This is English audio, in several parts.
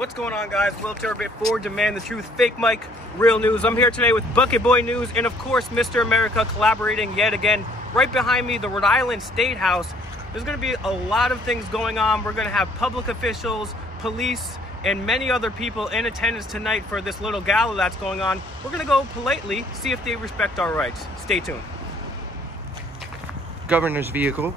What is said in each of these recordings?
What's going on, guys? Will Turbot for Demand the Truth, Fake Mike, Real News. I'm here today with Bucket Boy News and, of course, Mr. America collaborating yet again. Right behind me, the Rhode Island State House. There's going to be a lot of things going on. We're going to have public officials, police, and many other people in attendance tonight for this little gala that's going on. We're going to go politely, see if they respect our rights. Stay tuned. Governor's vehicle.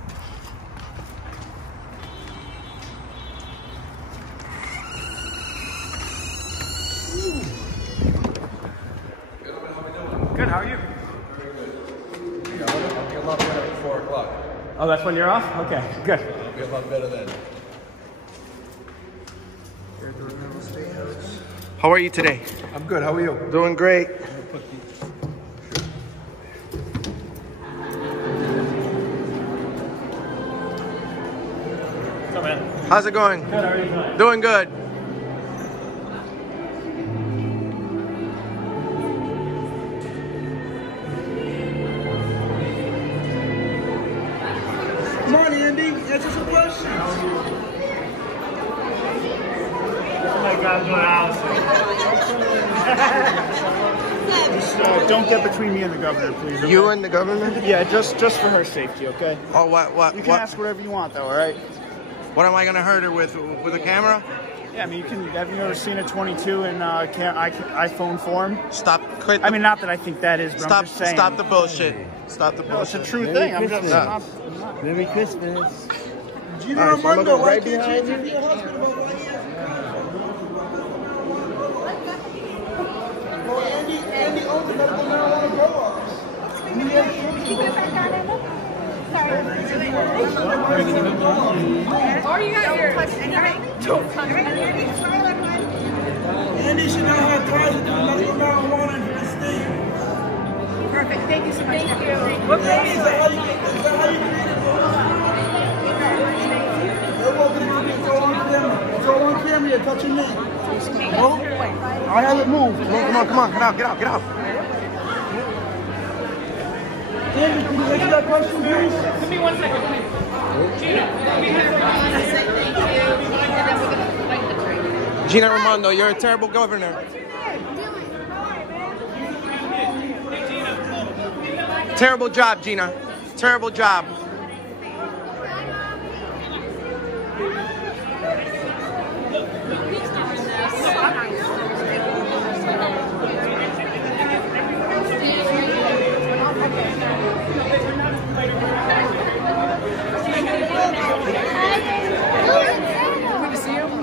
Good, how are you? I'll be a lot better at 4 o'clock. Oh, that's when you're off? Okay, good. I'll be a lot better then. How are you today? I'm good. How are you? Doing great. What's up, man? How's it going? Good, how are you doing? Doing good. Come on, Andy. Answer some questions. Oh my God, what Just, don't get between me and the governor, please. Okay? You and the governor? Yeah, just for her safety, okay? Oh, what? You can ask whatever you want, though. All right? What am I gonna hurt her with a camera? Yeah, I mean, you can. Have you ever seen a 22 in iPhone form? Stop. Quit. I mean, not that I think that is, but I'm just saying. Stop the bullshit. Stop the No, it's bullshit. a true thing. I'm just. Merry Christmas. Gina All right, so I'm gonna go right can't behind you you. be a husband right here? Well, Andy owns the medical marijuana grow-ups. Or you got your Andy should now have ties with the medical marijuana in his state. Perfect. Thank you so much. Thank you. What grade is that? Is that how you create it? They're welcome to be so on camera, you're touching me. No? I have it moved. Come on. Get out. Andy, can you answer that question, please? Give me 1 second, please. Gina, let me have your Gina Raimondo, you're a terrible governor. Terrible job, Gina. Terrible job.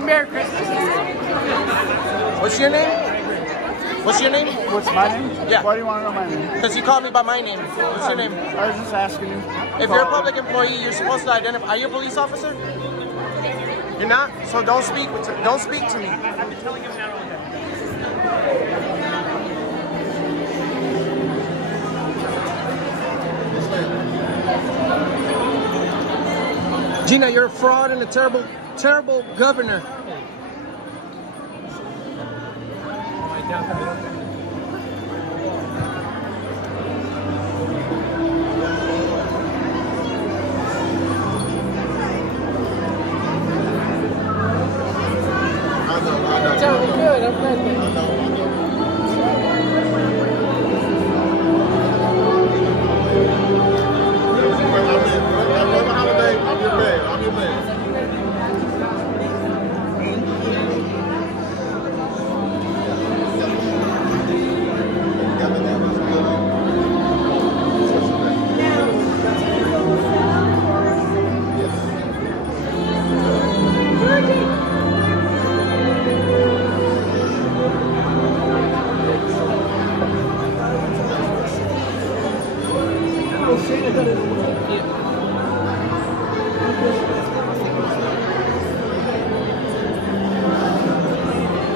Merry Christmas. What's your name? What's your name? What's my name? Yeah. Why do you want to know my name? Because you called me by my name. What's your name? I was just asking you. If you're a public employee, you're supposed to identify. Are you a police officer? You're not? So don't speak to me. I've been telling him that all day. Gina, you're a fraud and a terrible governor.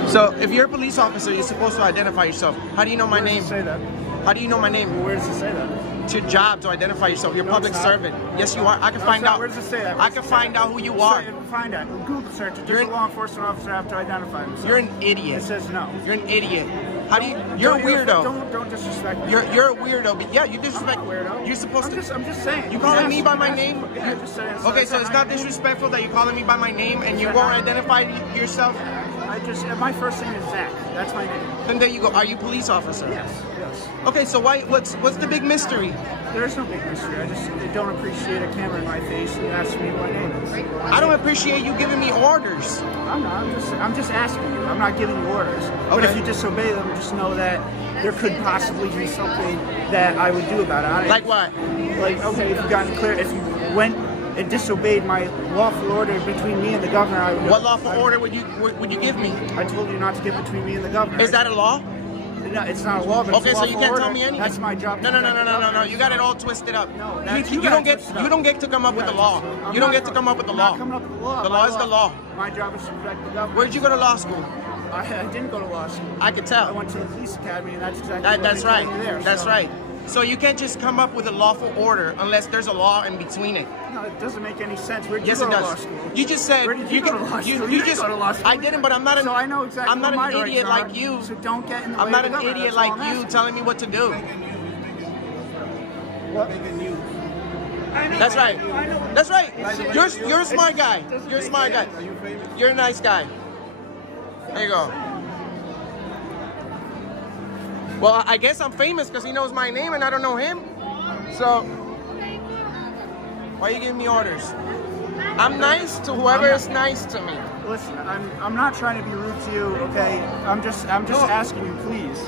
So, if you're a police officer, you're supposed to identify yourself. How do you know my name? Say that. How do you know my name? Where does it say that? It's your job to identify yourself. You're a public servant. Yes, you are. I can find out. Where does it say that? I can find out who you are. find out. Google search it. Does a law enforcement officer have to identify himself? You're an idiot. It says no. You're an idiot. How do you? You're a weirdo. Don't disrespect me. You're a weirdo. But yeah, you disrespect. I'm not a weirdo. You're supposed to. I'm just saying. You calling me by my name? Yeah, I'm just saying. Okay, so it's not disrespectful that you're calling me by my name and you won't identify yourself? My first name is Zach. That's my name. Then there you go. Are you a police officer? Yes. Yes. Okay, so what's the big mystery? There's no big mystery. I just don't appreciate a camera in my face and ask me what my name is. I don't appreciate you giving me orders. I'm not. I'm just asking you. I'm not giving you orders. Okay. But if you disobey them, just know that there could possibly be something that I would do about it. Like what? Like, okay, if you went and disobeyed my lawful order between me and the governor, I would. What lawful order would you give me? I told you not to get between me and the governor. Is that a law? No, it's not a law, but okay, it's a so you can't order. tell me anything. That's my job. No. You got it all twisted up. No, you don't get to come up with the law. You don't get to come up with the law. Coming up with the law. The law is the law. My job is to protect the government. Where'd you go to law school? I didn't go to law school. I could tell. I went to the police academy, and that's exactly That's what right. there. That's right. So you can't just come up with a lawful order unless there's a law in between it. No, it doesn't make any sense. Where did yes, you go it to does. law school? You just said Where did you go to law school? You just go to law school. I didn't, but I'm not an. So I know exactly. I'm not what an my idiot rights like are, you. So don't get in the way I'm not of the an government. idiot That's all like I'm you asking. telling me what to do. What? That's right. That's right. You're a smart guy. You're a smart guy. You're a nice guy. There you go. Well, I guess I'm famous because he knows my name and I don't know him. So, why are you giving me orders? I'm nice to whoever is nice to me. Listen, I'm not trying to be rude to you, okay? I'm just asking you, please.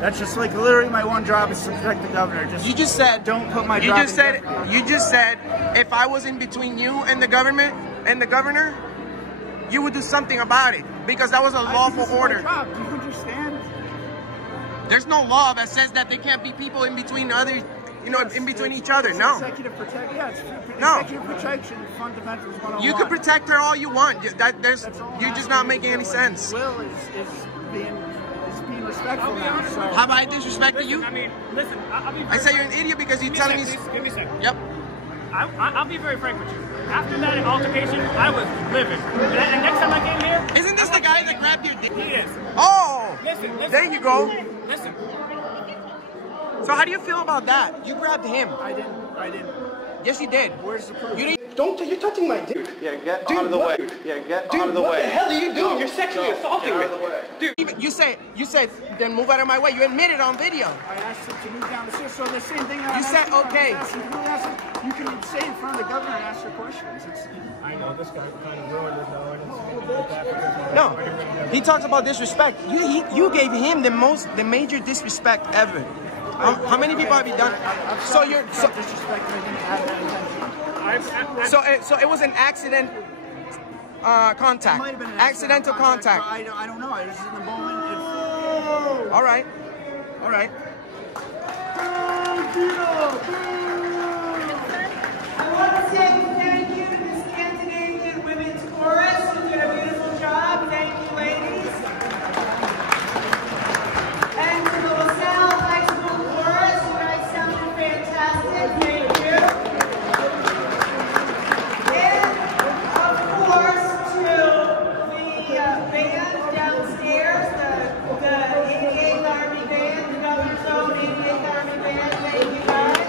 That's just like literally my one job is to protect the governor. You just said don't put my job in jeopardy. You just said if I was in between you and the government and the governor, you would do something about it because that was a lawful order. Do you understand? There's no law that says that there can't be people in between other, in between each other. No. Executive protection. Yeah, no. Executive protection. Fundamentals 101. You can protect her all you want. You're just not making any sense. Will is being respectful now. So. Have I disrespected you? I mean, listen. I say you're an idiot because you're telling me. Give me a second. Yep. I'll be very frank with you. After that altercation, I was livid. And next time I came here... Isn't this the guy that grabbed your dick? He is. Oh! Listen. There you go. Listen. So how do you feel about that? You grabbed him. I didn't. Yes, you did. Where's the proof? You didn't. You're touching my dick. Yeah, get out of the way. Yeah, get out of the way. What the hell are you doing? You're sexually assaulting me. Dude, you said, then move out of my way. You admitted on video. I asked him to move down the stairs, so the same thing. You said okay. You can say in front of the governor and ask your questions. I know this guy kind of ruined it though. No, he talks about disrespect. You gave him the major disrespect ever. How many people have you done? So you're disrespect. So it was an accident. Contact. It might have been an accidental contact. I don't know. I was in the moment. All right. I want to say thank you to the Scandinavian Women's Chorus who did a beautiful job. Thank you, ladies. And to the LaSalle High School Chorus, you guys sounded fantastic. Thank you. And, of course, to the band downstairs, the 88th Army Band, the Governor's Own 88th Army Band. Thank you, guys.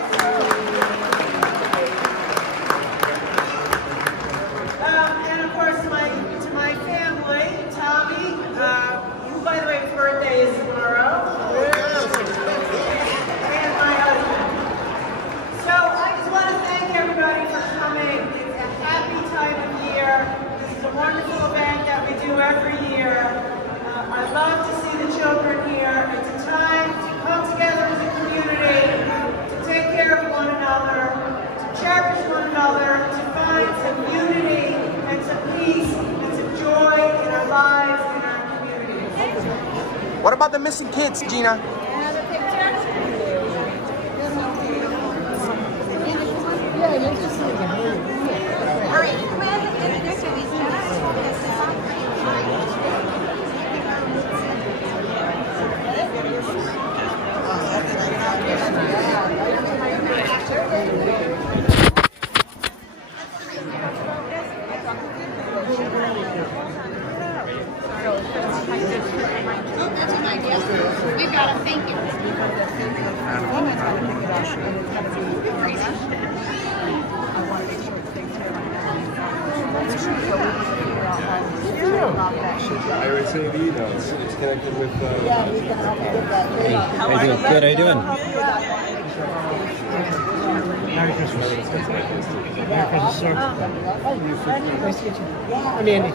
And of course, to my family, Tommy, who, by the way, his birthday is tomorrow, and my husband. So I just want to thank everybody for coming. It's a happy time of year. This is a wonderful event that we do every year. I love to see the children here. It's a time to come together as a community, to take care of one another, to cherish one another, to find some unity and some peace and some joy in our lives and our communities. What about the missing kids, Gina? Thank you. I received emails. It's connected with. How you doing? Good. How you doing? Merry Christmas. Merry Christmas, sir. Nice to meet you. I'm Andy.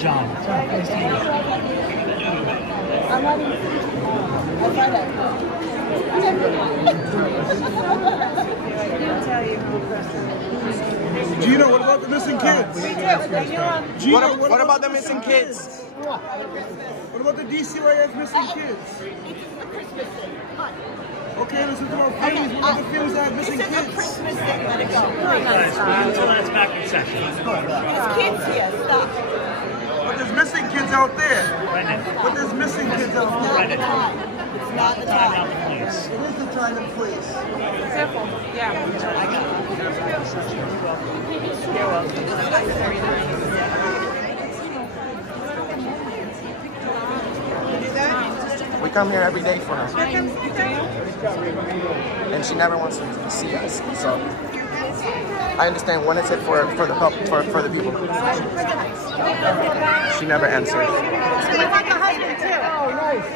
John. Nice to meet Gina, what about the missing kids? Gina, what about the missing kids? What about the DCYF missing kids? Okay, let's talk about families. What about the families that have missing kids? This is a Christmas thing. Let it go. That's back in session. There's kids here. Stop. But there's missing kids out there. But there's missing kids out there. It's not the time. It is the time and place. Simple. Yeah. We come here every day for her. And she never wants to see us. So I understand when it's it for the people. She never answers. I want the husband too. Oh, nice.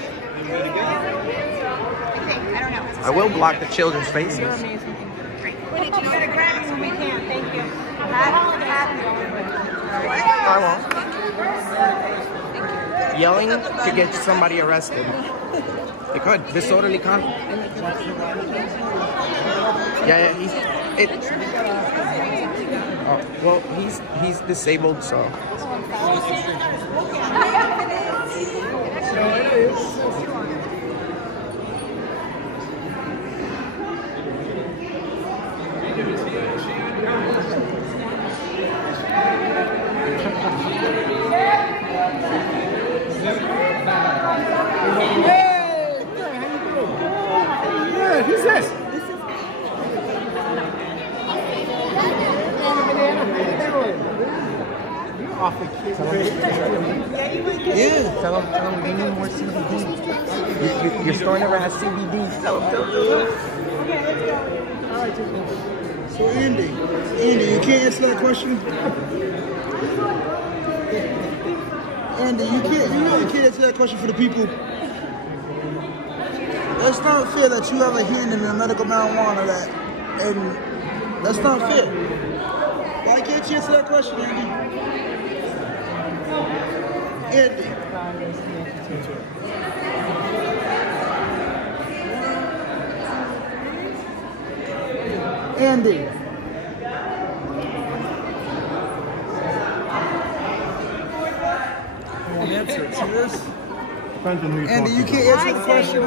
I don't know. I will block the children's faces. You're amazing. Great. We need to go to Grammys when we can. Thank you. Happy. I won't. Yelling could get somebody arrested. It could. Disorderly conduct. Yeah, well, he's disabled, so. Who's this? You're awfully cute. Yeah, tell him we need more CBD. Your store never has CBD. Tell him. So Andy, you can't answer that question? Andy, you really can't answer that question for the people. That's not fair that you have a hand in the medical marijuana and that's not fair. Why can't you answer that question, Andy? Andy. Answer. See this? Andy, you can't answer the question.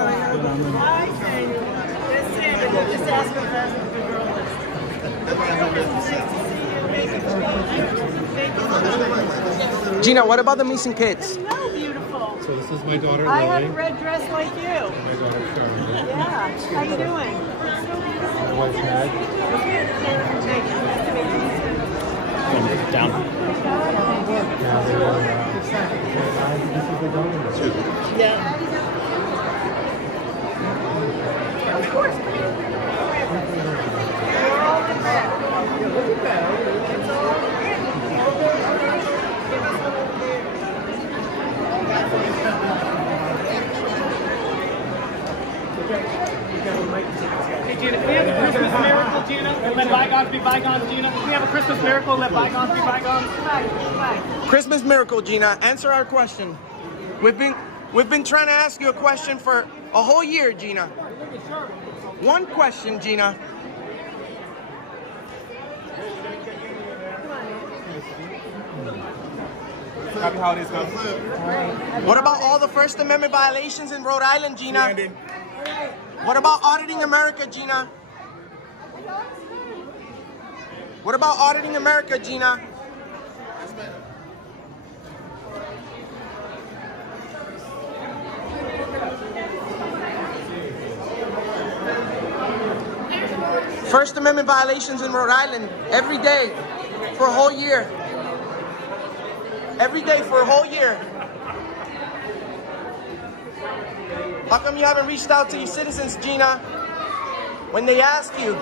Gina, what about the missing kids? No, beautiful. So this is my daughter, I Lily. have a red dress like you. My daughter, Sharon. Yeah. How you doing? My wife, Tad. Down. Yeah. Of course. We're all in bed. Look at that. It's all Hey, Gina, can we have a Christmas miracle, Gina? And let bygones be bygones, Gina? Can we have a Christmas miracle and let bygones be bygones? Christmas miracle, Gina. Answer our question. We've been trying to ask you a question for a whole year, Gina. One question, Gina. Happy holidays, man. What about all the First Amendment violations in Rhode Island, Gina? What about auditing America, Gina? What about auditing America, Gina? First Amendment violations in Rhode Island every day for a whole year. Every day for a whole year. How come you haven't reached out to your citizens, Gina, when they ask you?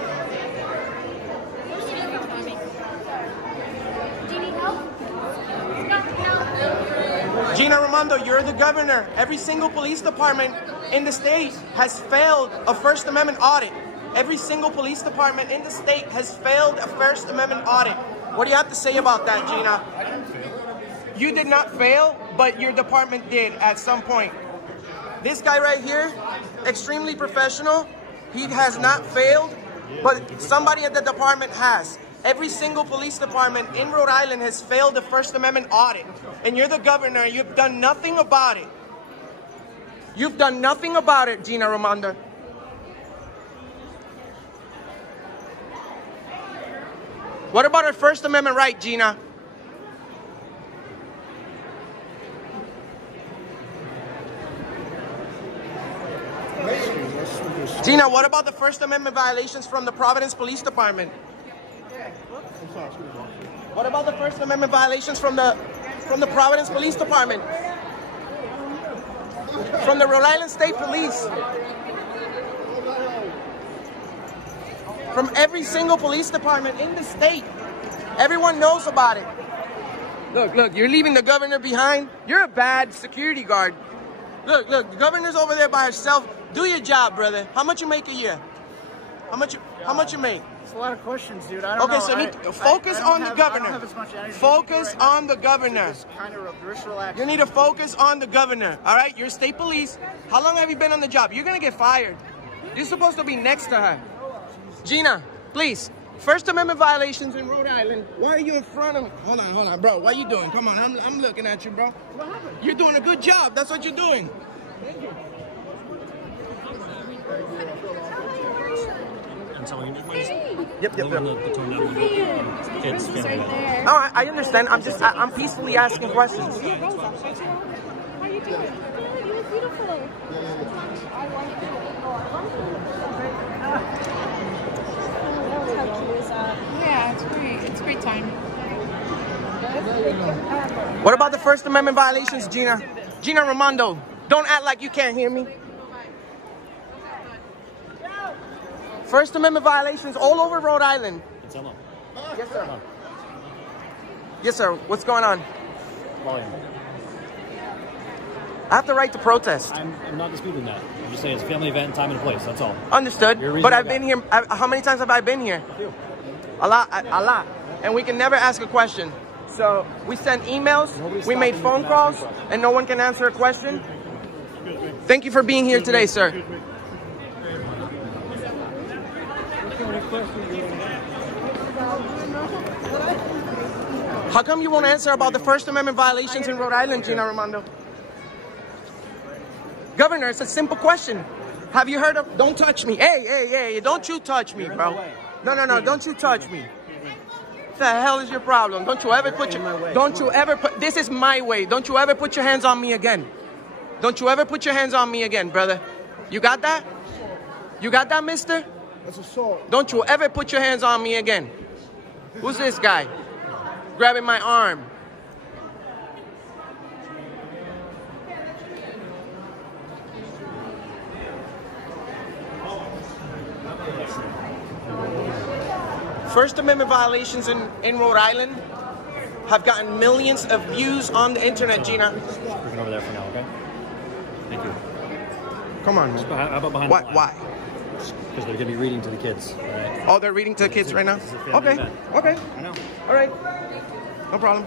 Gina Raimondo, you're the governor. Every single police department in the state has failed a First Amendment audit. Every single police department in the state has failed a First Amendment audit. What do you have to say about that, Gina? I didn't fail. You did not fail, but your department did at some point. This guy right here, extremely professional. He has not failed, but somebody at the department has. Every single police department in Rhode Island has failed the First Amendment audit. And you're the governor, you've done nothing about it. You've done nothing about it, Gina Raimondo. What about our First Amendment right, Gina? Gina, what about the First Amendment violations from the Providence Police Department? What about the First Amendment violations from the Providence Police Department? From the Rhode Island State Police? From every single police department in the state. Everyone knows about it. Look, you're leaving the governor behind. You're a bad security guard. Look, the governor's over there by herself. Do your job, brother. How much you make a year? How much you make? It's a lot of questions, dude. I don't know. Okay, so focus on the governor. I don't have as much energy Focus right on the governor. Just kind of relax. You need to focus on the governor, all right? You're state police. How long have you been on the job? You're going to get fired. You're supposed to be next to her. Gina, please. First Amendment violations in Rhode Island. Why are you in front of me? Hold on, bro. What are you doing? Come on, I'm looking at you, bro. What happened? You're doing a good job. That's what you're doing. Thank you. And so you Yep. the tone down the kids. All right, I understand. I'm peacefully asking questions. How you doing? Good. You look beautiful. I like it. How cute is that? Yeah, it's great. It's a great time. What about the First Amendment violations, Gina? Gina Raimondo, don't act like you can't hear me. First Amendment violations all over Rhode Island. Yes, sir. Yes, sir. What's going on? Volume. I have the right to protest. I'm not disputing that. I'm just saying it's a family event, time and place. That's all. Understood. But I've been here. How many times have I been here? A lot. And we can never ask a question. So we sent emails, we made phone calls, and no one can answer a question. Thank you for being here today, sir. How come you won't answer about the First Amendment violations in Rhode Island, Gina Raimondo? Governor, it's a simple question. Have you heard of... Don't touch me. Hey, don't you touch me, bro. No, don't you touch me. What the hell is your problem? Don't you ever put your... Don't you ever put... This is my way. Don't you ever put your hands on me again. Don't you ever put your hands on me again, brother. You got that? You got that, mister? That's assault. Don't you ever put your hands on me again. Who's this guy? Grabbing my arm. First Amendment violations in Rhode Island have gotten millions of views on the internet, Gina. We can over there for now, okay? Thank you. Come on. How about behind the line? Why? Because they're going to be reading to the kids. Right? Oh, they're reading to the kids right now? Okay. I know. All right. No problem.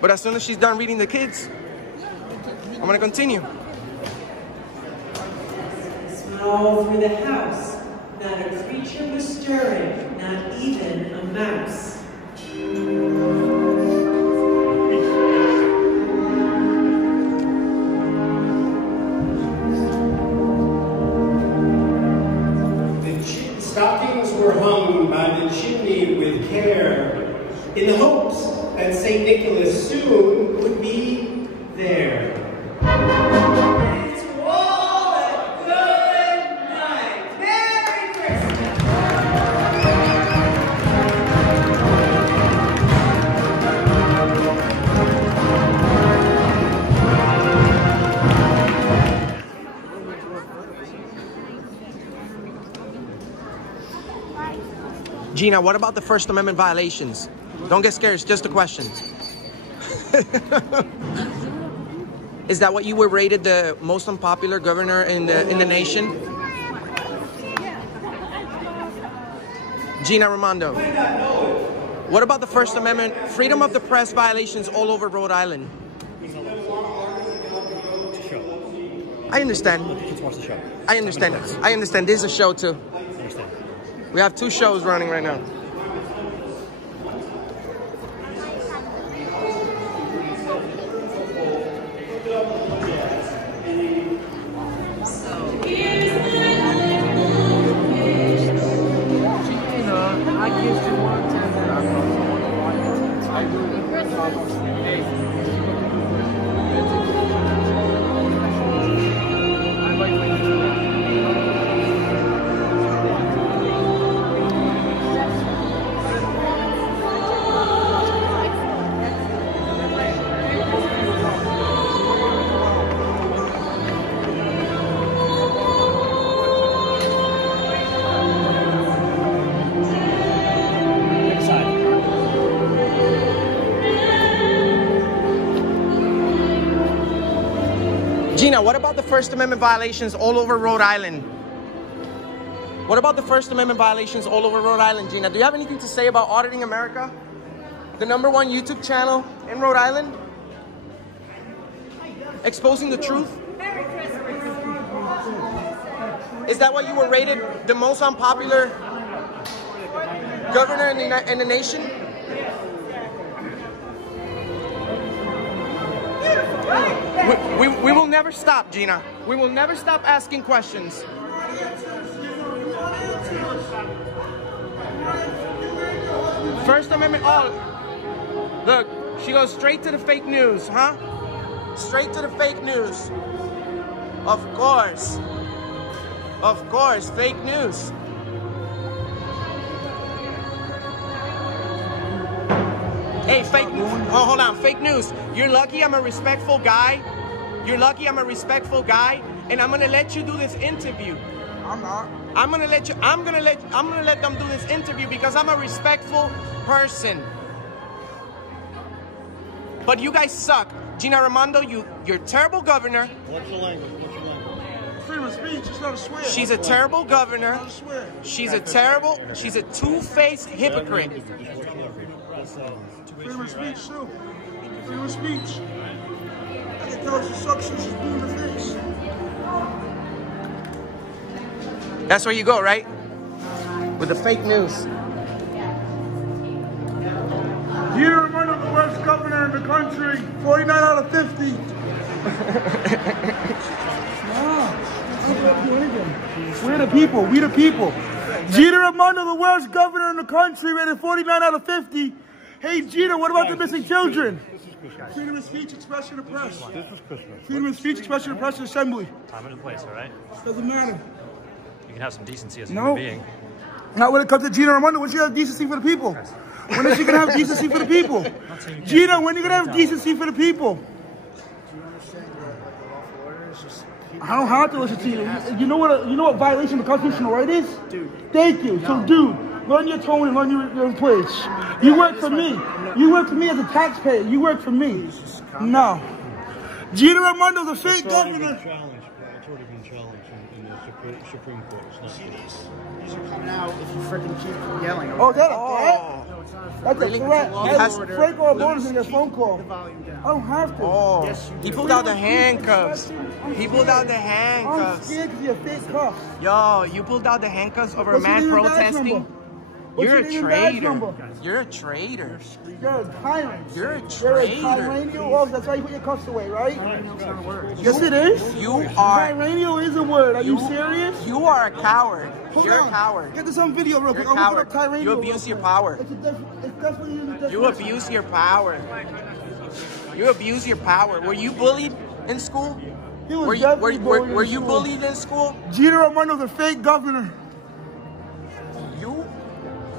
But as soon as she's done reading the kids, I'm going to continue. All through the house, not a creature was stirring, not even a mouse. Stockings were hung by the chimney with care, in the hopes that St. Nicholas soon would be there. To all a good night. Merry Christmas. Gina, what about the First Amendment violations? Don't get scared, it's just a question. Is that what you were rated the most unpopular governor in the nation? Gina Raimondo. What about the First Amendment, freedom of the press violations all over Rhode Island? I understand. I understand. I understand. This is a show too. We have 2 shows running right now. Gina, what about the First Amendment violations all over Rhode Island? What about the First Amendment violations all over Rhode Island, Gina? Do you have anything to say about Auditing America? The #1 YouTube channel in Rhode Island? Exposing the truth? Is that why you were rated the most unpopular governor in the nation? We will never stop, Gina. We will never stop asking questions. First Amendment, oh, look, she goes straight to the fake news, huh? Straight to the fake news. Of course. Of course, fake news. Hey, fake news. Oh, hold on. Fake news. You're lucky I'm a respectful guy. You're lucky I'm a respectful guy, and I'm gonna let you do this interview. I'm not. I'm gonna let them do this interview because I'm a respectful person. But you guys suck. Gina Raimondo, you're a terrible governor. What's your language? What's your language? Freedom of speech, it's not a swear. She's a terrible governor. It's not a swear. She's a two-faced hypocrite. Freedom of speech, too. Freedom of speech. I can tell she sucks and she's blue in the face. That's where you go, right? With the fake news. You're one of the worst governor in the country. 49 out of 50. We're the people. We the people. Gina Raimondo, the worst governor in the country, rated 49 out of 50. Hey, Gina, what about the missing children? Freedom of speech, expression of press. Freedom of speech, expression of press, and assembly. Time and place, all right? Doesn't matter. You can have some decency as a human being. Not when it comes to Gina Raimondo. When she has decency for the people? When is she going to have decency for the people? Gina, when are you going to have decency for the people? I don't have to listen to you. You know what violation of the constitutional right is? Dude. Thank you. So, dude, learn your tone and learn your place. You work for me. You work for me as a taxpayer. You work for me. No. Gina Raimondo's a fake governor. It's already been challenged in the Supreme Court. It's not These are coming out if you freaking keep yelling. Oh, is that a threat? That's a threat. Frank or bonus in your phone call. I don't have to. Oh, yes, he pulled out the handcuffs. He pulled out the handcuffs. I'm scared because you're fake cuffs. Yo, you pulled out the handcuffs over a man protesting? You're a traitor. You're a traitor. You're a tyrant. You're a traitor. You're a tyrannical. That's why you put your cuffs away, right? Yes, it is. You are. Tyrannical is a word. Are you serious? You are a coward. You're a coward. Get to some video real quick. You're a coward. You abuse your power. It's definitely you abuse your power. You abuse your power. Were you bullied in school? Were you bullied in school? Gina Raimondo's a fake governor.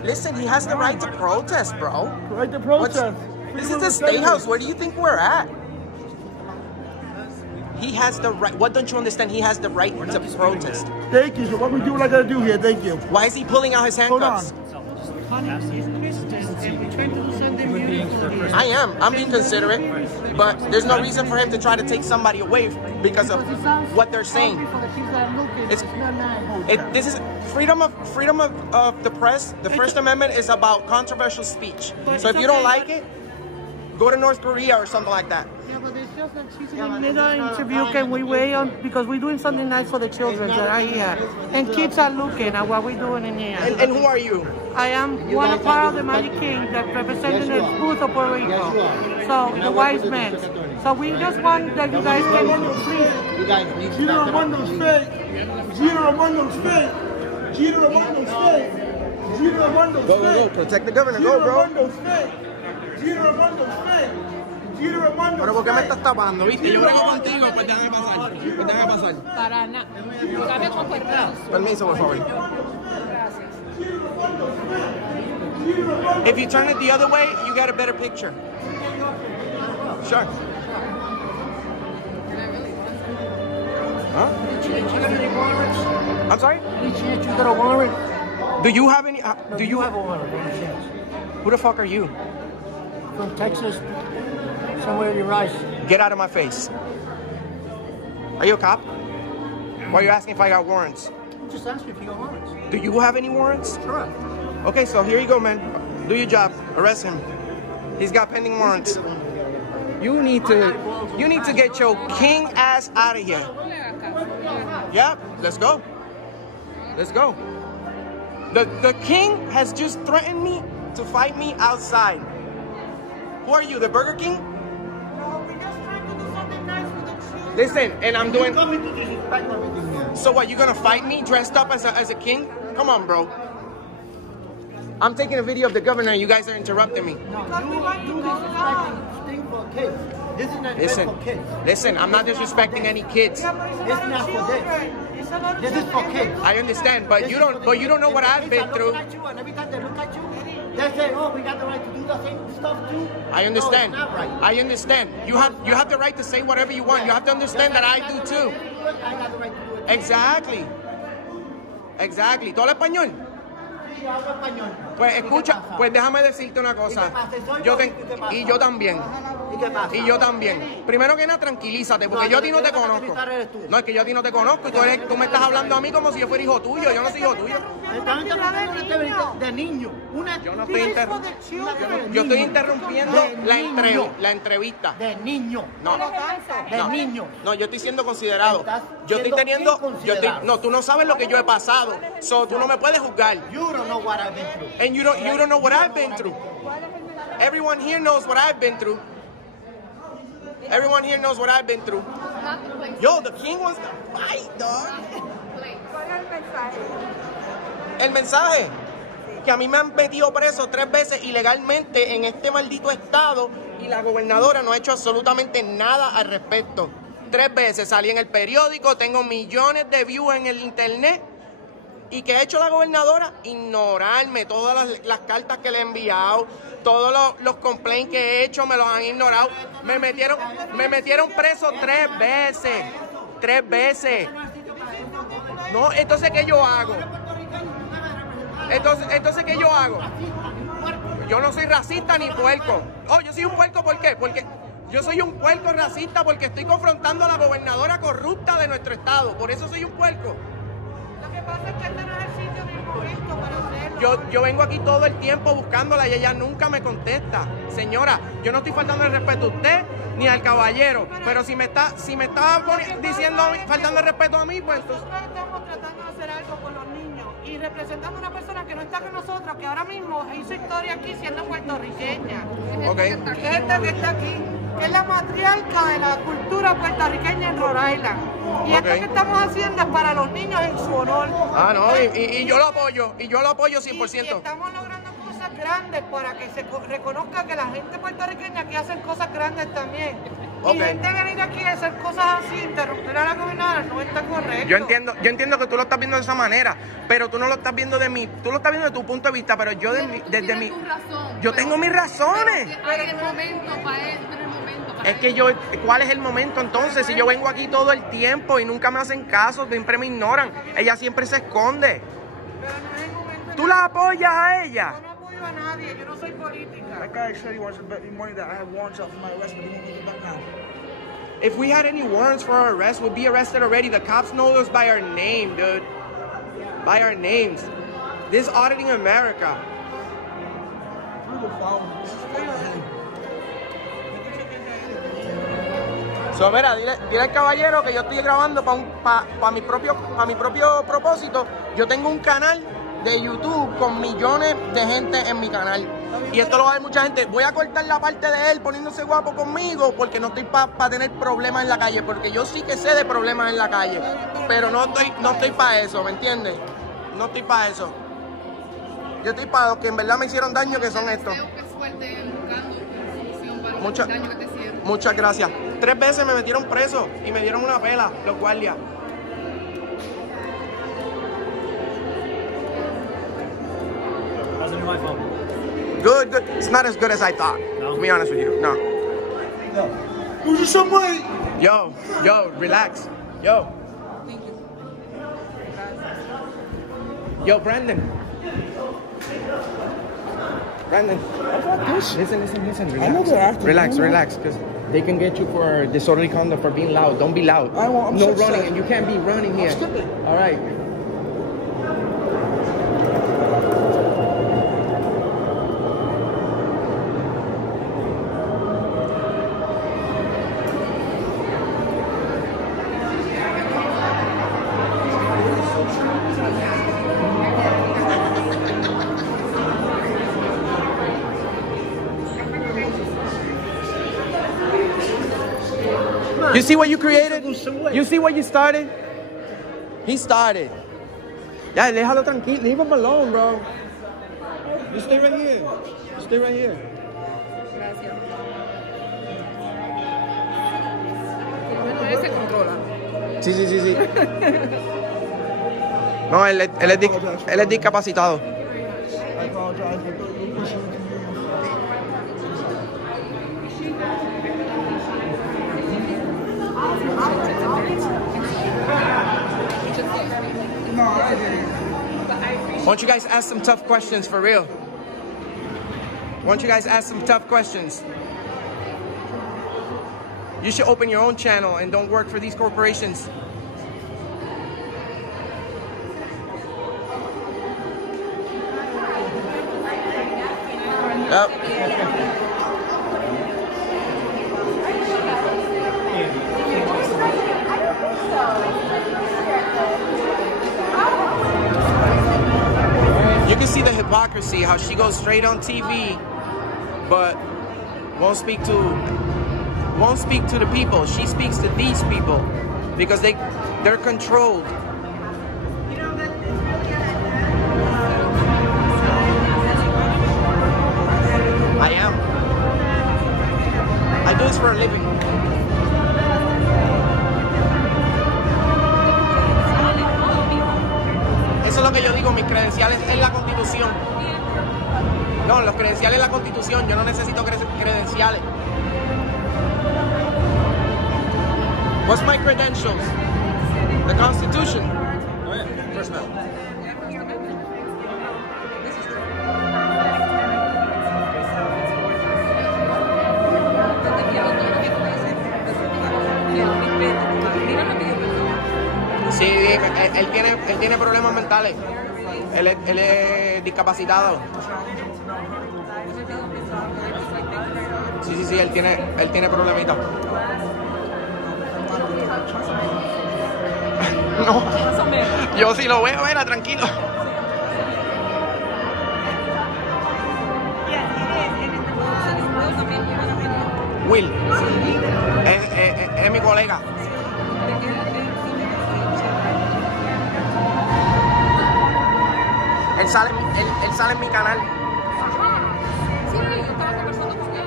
Listen, he has the right to protest, bro. Right to protest. This is the State House. Where do you think we're at? He has the right. What don't you understand? He has the right to protest. Thank you. So let me do what I gotta do here. Thank you. Why is he pulling out his handcuffs? Hold on. I am. I'm being considerate, but there's no reason for him to try to take somebody away because of what they're saying. This is freedom of the press. The First Amendment is about controversial speech. So if you don't like it, go to North Korea or something like that. Yeah, but it's just that she's in the middle interview. Can we wait on, because we're doing something nice for the children that are here, and kids are looking at what we're doing in here. And who are you? I am one part of the Magic King that representing the schools of Puerto Rico. So the wise men. So we just want that you guys can please. Gina Ramondo's fake. Gina Ramondo's fake. Gina Ramondo's fake. Gina Ramondo's fake. Go, protect the governor. Go, bro. Gina Ramondo's fake. Gina Ramondo's fake. Gina Ramondo's fake. Pero ¿por qué me estás tapando, viste? Yo vengo contigo, pues déjame pasar. Pues déjame pasar. Para nada. Dame con permiso. Permiso, por favor. If you turn it the other way, you get a better picture. Sure. Huh? I'm sorry? Any chance you got a warrant? Do you have any? Do you have a warrant? Any chance? Who the fuck are you? From Texas, somewhere in your eyes. Get out of my face. Are you a cop? Why are you asking if I got warrants? I'm just asking if you got warrants. Do you have any warrants? Sure. Okay, so here you go, man. Do your job. Arrest him. He's got pending warrants. You need to get your king ass out of here. Yeah, let's go. Let's go. The king has just threatened me to fight me outside. Who are you, the Burger King? No, we're just trying to do something nice for the children. Listen, and I'm doing... You're coming to disrespect everything here. So what, you gonna fight me dressed up as a king? Come on, bro. I'm taking a video of the governor and you guys are interrupting me. This is not kids. Listen, I'm not disrespecting any kids. It's not for this. This is for kids. I understand, but you don't know what I've been through. And every time they look at you, they say, "Oh, we got the right to do the same stuff too." I understand. No, it's not right. I understand. You have the right to say whatever you want. You have to understand that I do too. I got the right to do it. Exactly. Exactly. ¿Todo español? Sí, hablo español. Pues escucha, pues déjame decirte una cosa. Y yo también. Y yo también. Primero que nada, tranquilízate, porque yo a ti no te conozco. No, es que yo a ti no te conozco y tú me estás hablando a mí como si yo fuera hijo tuyo. Yo no soy hijo tuyo. De niño. Yo no estoy yo estoy interrumpiendo la entrevista. De niño. No. De niño. No, yo estoy siendo considerado. Yo estoy teniendo... No, tú no sabes lo que yo he pasado. So, tú no me puedes juzgar. You don't know what I've been through. And you don't know what I've been through. Everyone here knows what I've been through. Everyone here knows what I've been through. Yo, the king wants to fight, dog. El mensaje. Que a mí me han metido preso 3 veces ilegalmente en este maldito estado y la gobernadora no ha hecho absolutamente nada al respecto. 3 veces salí en el periódico, tengo millones de views en el internet. ¿Y qué ha hecho la gobernadora? Ignorarme. Todas las cartas que le he enviado, todos los complaints que he hecho me los han ignorado. Me metieron preso 3 veces. 3 veces. No, entonces ¿qué yo hago? Entonces ¿qué yo hago? Yo no soy racista ni puerco. Oh, yo soy un puerco, ¿por qué? Porque yo soy un puerco racista porque estoy confrontando a la gobernadora corrupta de nuestro estado. Por eso soy un puerco. Lo que pasa es que este no es el sitio ni el momento para hacerlo. Yo vengo aquí todo el tiempo buscándola y ella nunca me contesta. Señora, yo no estoy faltando el respeto a usted ni al caballero. Pero si me está diciendo, faltando el respeto a mí, pues entonces... Nosotros estamos tratando de hacer algo con los niños y representando a una persona que no está con nosotros, que ahora mismo hizo historia aquí siendo puertorriqueña. Okay. Esta que está aquí, que es la matriarca de la cultura puertorriqueña en Rhode Island. Y esto que estamos haciendo es para los niños en su honor. Ah, no, y yo lo apoyo, 100%. Y estamos logrando cosas grandes para que se reconozca que la gente puertorriqueña aquí hace cosas grandes también. Y gente venir aquí a hacer cosas así, interrumpir a la gobernadora, no está correcto. Yo entiendo que tú lo estás viendo de esa manera, pero tú no lo estás viendo tú lo estás viendo de tu punto de vista, pero yo desde mi... Yo tengo mis razones. Pero el momento para él, es que ¿cuál es el momento entonces? Si yo vengo aquí todo el tiempo y nunca me hacen caso, siempre me ignoran, ella siempre se esconde. Pero no es el momento. ¿Tú la apoyas a ella? Yo no a nadie, yo no soy política. That guy said he wants to bet me money that I have warrants out for my arrest, but he won't make it back now. If we had any warrants for our arrest, we'd be arrested already. The cops know us by our name, dude. By our names. This is Auditing America. So, mira, dile al caballero que yo estoy grabando para mi propio propósito. Yo tengo un canal de YouTube con millones de gente en mi canal. Y esto lo va a ver mucha gente. Voy a cortar la parte de él poniéndose guapo conmigo porque no estoy para tener problemas en la calle. Porque yo sí que sé de problemas en la calle. Pero no estoy para eso, ¿me entiendes? No estoy para eso. Yo estoy para los que en verdad me hicieron daño, que son estos. Muchas gracias. 3 veces me metieron preso y me dieron una pela, los guardias. Good, good. It's not as good as I thought, to be honest with you. No. Lose you some weight. Yo, relax. Yo, Brandon. Listen. Relax, because they can get you for disorderly conduct for being loud. Don't be loud. I'm no running, and you can't be running here. All right. You see what you created? You see what you started? He started. Yeah, déjalo tranquilo. Leave him alone, bro. You stay right here. Stay right here. Gracias. Bueno, él se controla. Sí. No, él es discapacitado. I apologize for pushing you. Why don't you guys ask some tough questions for real? Why don't you guys ask some tough questions? You should open your own channel and don't work for these corporations. Yep. You can see the hypocrisy, how she goes straight on TV, but won't speak to the people. She speaks to these people because they're controlled. I am. I do this for a living. Eso es lo que yo digo, mis credenciales en la Constitución. No, los credenciales en la Constitución, yo no necesito credenciales. What's my credentials? The Constitution. First man. Sí, él tiene problemas mentales. Él es discapacitado. Sí, él tiene problemitas. No, yo sí lo veo, era tranquilo. Will, es mi colega. Él sale en mi canal. Sí, yo estaba conversando con él.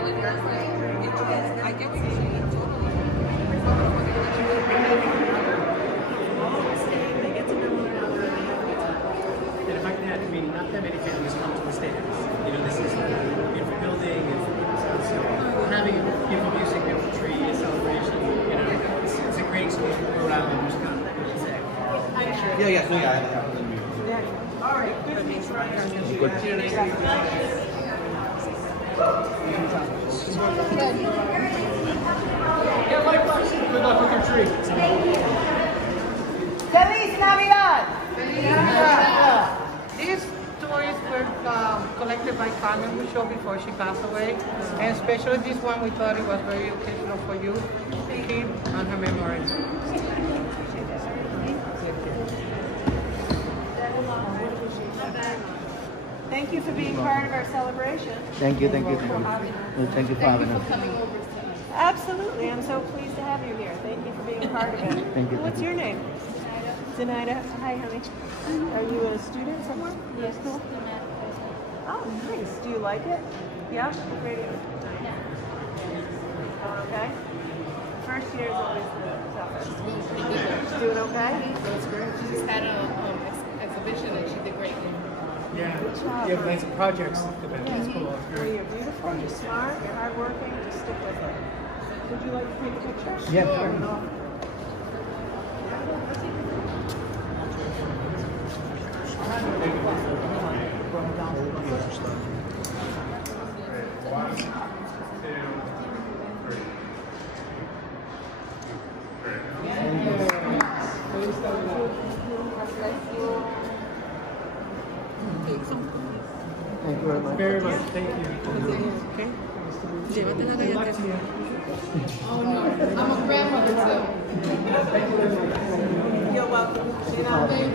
Hay que And if I can add, I mean, not that many families come to the States. You know, this is a beautiful building, so having people using the tree, a celebration, you know, it's a great experience for Rhode Island, Wisconsin, I should say. Yeah. All right, good. Good luck with your tree. Feliz Navidad! These toys were collected by Carmen Michaud before she passed away, and especially this one we thought it was very occasional for you to keep on her memory. Thank you for being part of our celebration. Thank you for having us. Coming over tonight. Absolutely. I'm so pleased to have you here. Thank you for being a part of it. Thank you. What's your name? Zenaida. Hi, honey. Are you a student somewhere? Yes, school? Oh, nice. Do you like it? Yeah? Great. Okay. First year is always the toughest. She's doing okay? That's great. She just had an exhibition and she did great. Yeah. Good job. You have nice projects. That's cool. That's Well, great. you're beautiful, you're smart, you're hardworking, just stick with it. Would you like to take a picture? Yeah, sure. Thank you very much. Very much. Thank you. Okay. Oh no, I'm a grandmother too. You're welcome. Thank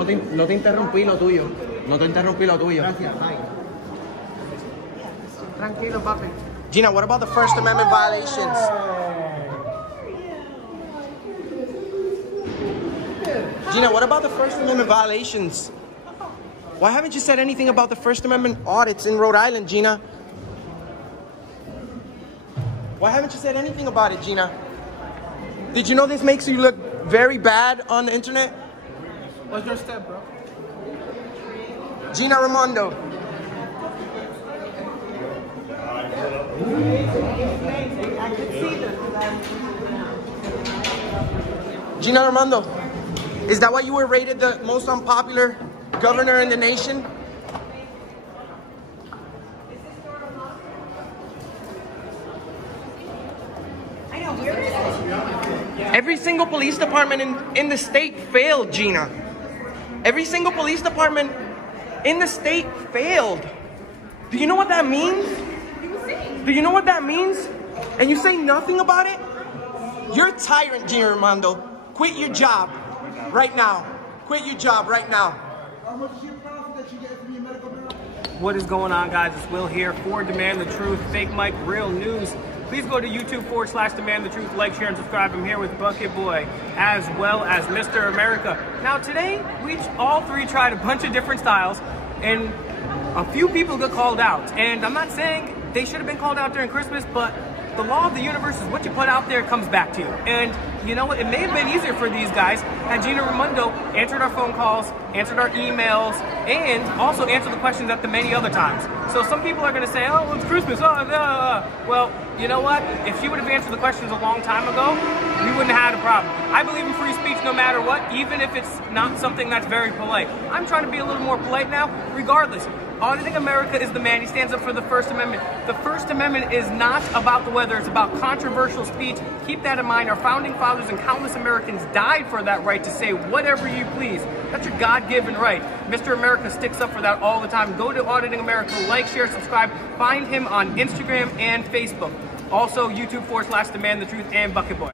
you. No te interrumpí lo tuyo. No te interrumpí lo tuyo. Gracias. Bye. Tranquilo, papi. Gina, what about the First Amendment violations? Gina, what about the First Amendment violations? Why haven't you said anything about the First Amendment audits in Rhode Island, Gina? Why haven't you said anything about it, Gina? Did you know this makes you look very bad on the internet? What's your step, bro? Gina Raimondo. I could see them. Gina Raimondo, is that why you were rated the most unpopular governor in the nation? I know, where is it? Every single police department in the state failed, Gina. Every single police department in the state failed. Do you know what that means? Do you know what that means? And you say nothing about it? You're a tyrant, Gina Raimondo. Quit your job right now. Quit your job right now. What is going on, guys? It's Will here for Demand the Truth, Fake Mike, Real News. Please go to YouTube.com/Demand the Truth, like, share, and subscribe. I'm here with Bucket Boy, as well as Mr. America. Now today, we all three tried a bunch of different styles, and a few people got called out. And I'm not saying they should have been called out during Christmas, but the law of the universe is what you put out there comes back to you. And you know what? It may have been easier for these guys had Gina Raimondo answered our phone calls, answered our emails, and also answered the questions at the many other times. So some people are going to say, oh, it's Christmas. Well, you know what? If she would have answered the questions a long time ago, we wouldn't have had a problem. I believe in free speech no matter what, even if it's not something that's very polite. I'm trying to be a little more polite now, regardless. Auditing America is the man. He stands up for the First Amendment. The First Amendment is not about the weather. It's about controversial speech. Keep that in mind. Our founding fathers and countless Americans died for that right to say whatever you please. That's your God-given right. Mr. America sticks up for that all the time. Go to Auditing America, like, share, subscribe. Find him on Instagram and Facebook. Also, YouTube.com/Demand the Truth and Bucket Boy.